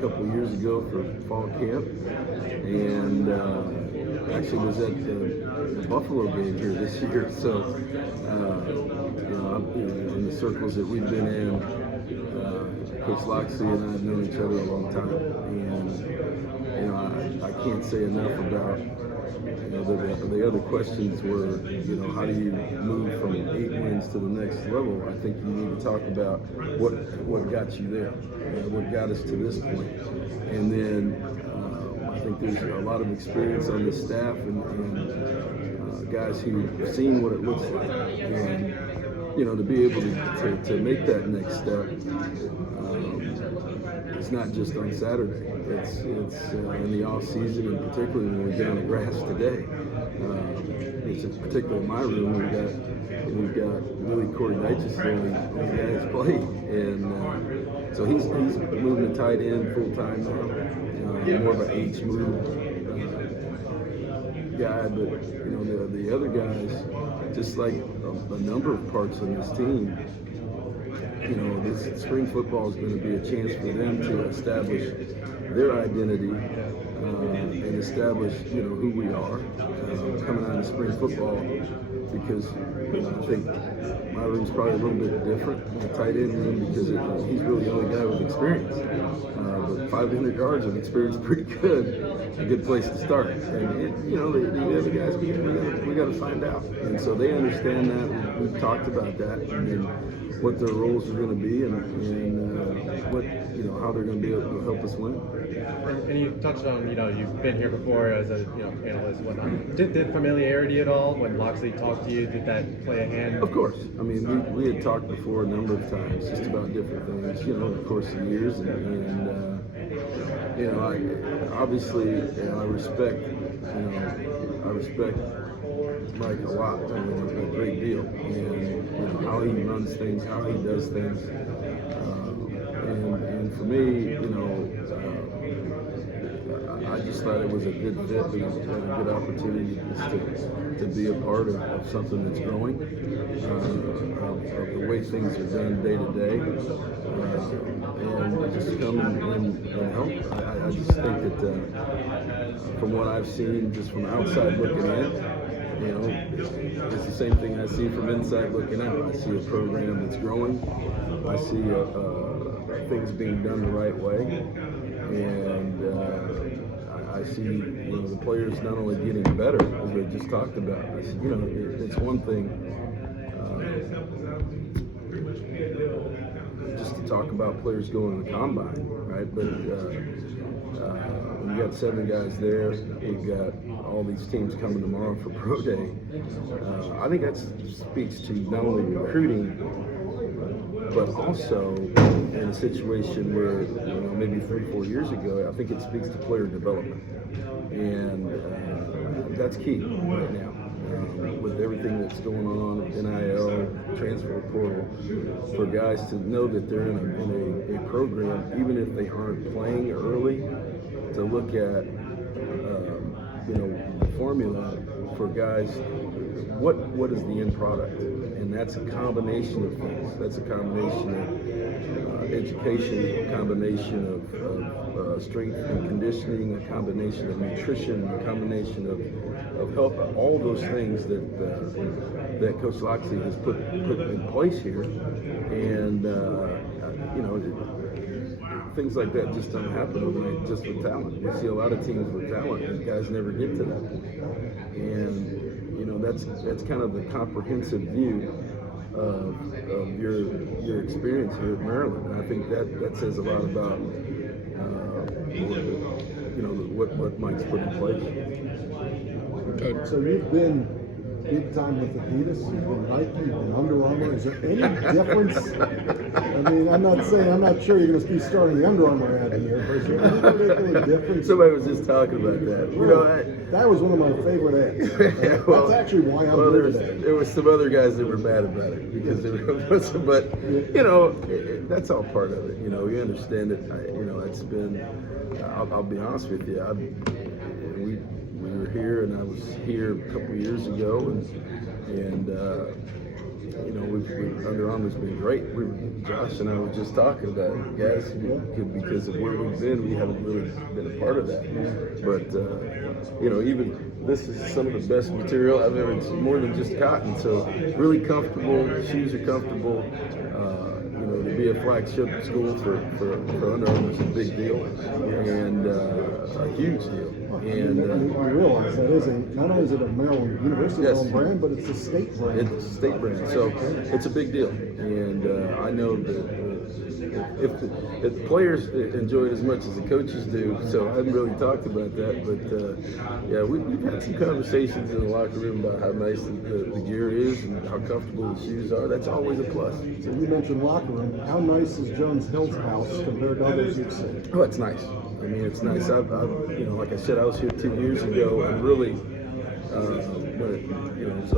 couple of years ago for fall camp, and actually was at the Buffalo game here this year. So, in the circles that we've been in, Coach Loxley and I have known each other a long time, and I can't say enough about. The other questions were, how do you move from 8 wins to the next level? I think you need to talk about what got you there, what got us to this point. And then I think there's a lot of experience on the staff and guys who've seen what it looks like. And, to be able to make that next step, it's not just on Saturday. It's in the off season, and particularly when we get on the grass today. It's particularly in my room. We've got really Corey Dyches the only guy that's played, and so he's moving the tight end full time now. More of an H move guy, but the other guys, just like a number of parts of this team. This spring football is going to be a chance for them to establish their identity and establish, who we are coming out of spring football. Because I think my room's probably a little bit different in the tight end room because he's really the only guy with experience. But 500 yards of experience is pretty good. A good place to start. And the other guys, we got to find out. And so they understand that. We've talked about that and what their roles are going to be and what how they're going to be able to help us win. And you touched on you've been here before as a analyst and whatnot. Did familiarity at all when Loxley talked to you? Did that play a hand? Of course. I mean, we had talked before a number of times just about different things. In the course of years and I respect Mike a lot. I mean, a great deal. And how he runs things, how he does things. And for me, I just thought it was a good fit and a good opportunity just to be a part of something that's growing, of the way things are done day to day, and just come and help. I just think that from what I've seen, just from outside looking in, it's the same thing I see from inside looking out. I see a program that's growing. I see things being done the right way, and I see the players not only getting better as we just talked about. I see, it's one thing just to talk about players going to the combine, right? But when you got 7 guys there, you've got all these teams coming tomorrow for pro day. I think that speaks to not only recruiting, but also in a situation where, maybe 3-4 years ago, I think it speaks to player development. And that's key right now. With everything that's going on with NIL, transfer portal, for guys to know that they're in a program, even if they aren't playing early, to look at, the formula for guys, what is the end product? And that's a combination of things. That's a combination of education, a combination of strength and conditioning, a combination of nutrition, a combination of health, all those things that Coach Loxley has put in place here. And, things like that just don't happen overnight just with talent. We see a lot of teams with talent and guys never get to that point. And, that's kind of the comprehensive view of your experience here at Maryland. And I think that says a lot about what Mike's put in place. So you've been big time with Adidas, you've been Nike, you've been Under Armour. Is there any difference? I mean, I'm not sure you're going to be starting the Under Armour ad here, but is there any particular difference? Somebody was just talking about that. That was one of my favorite ads. That's actually why I'm here today. There were some other guys that were mad about it because but that's all part of it. You understand it. It's been. I'll be honest with you. We were here, and I was here a couple of years ago, and Under Armour's been great. Josh and I were just talking about it. Guys, because of where we've been, we haven't really been a part of that. But even this is some of the best material I've ever. It's more than just cotton. So really comfortable. Shoes are comfortable. To be a flagship school for Under Armour is a big deal and a huge deal. And you realize that not only is it a Maryland University owned brand, but it's a state brand. It's a state brand, so it's a big deal. And I know that if the players enjoy it as much as the coaches do, so I haven't really talked about that. But we've had some conversations in the locker room about how nice the gear is and how comfortable the shoes are. That's always a plus. So you mentioned locker room. How nice is Jones Hill's house compared to others you've seen? Oh, it's nice. I mean, it's nice. Like I said, I was here 2 years ago. I'm really, when it was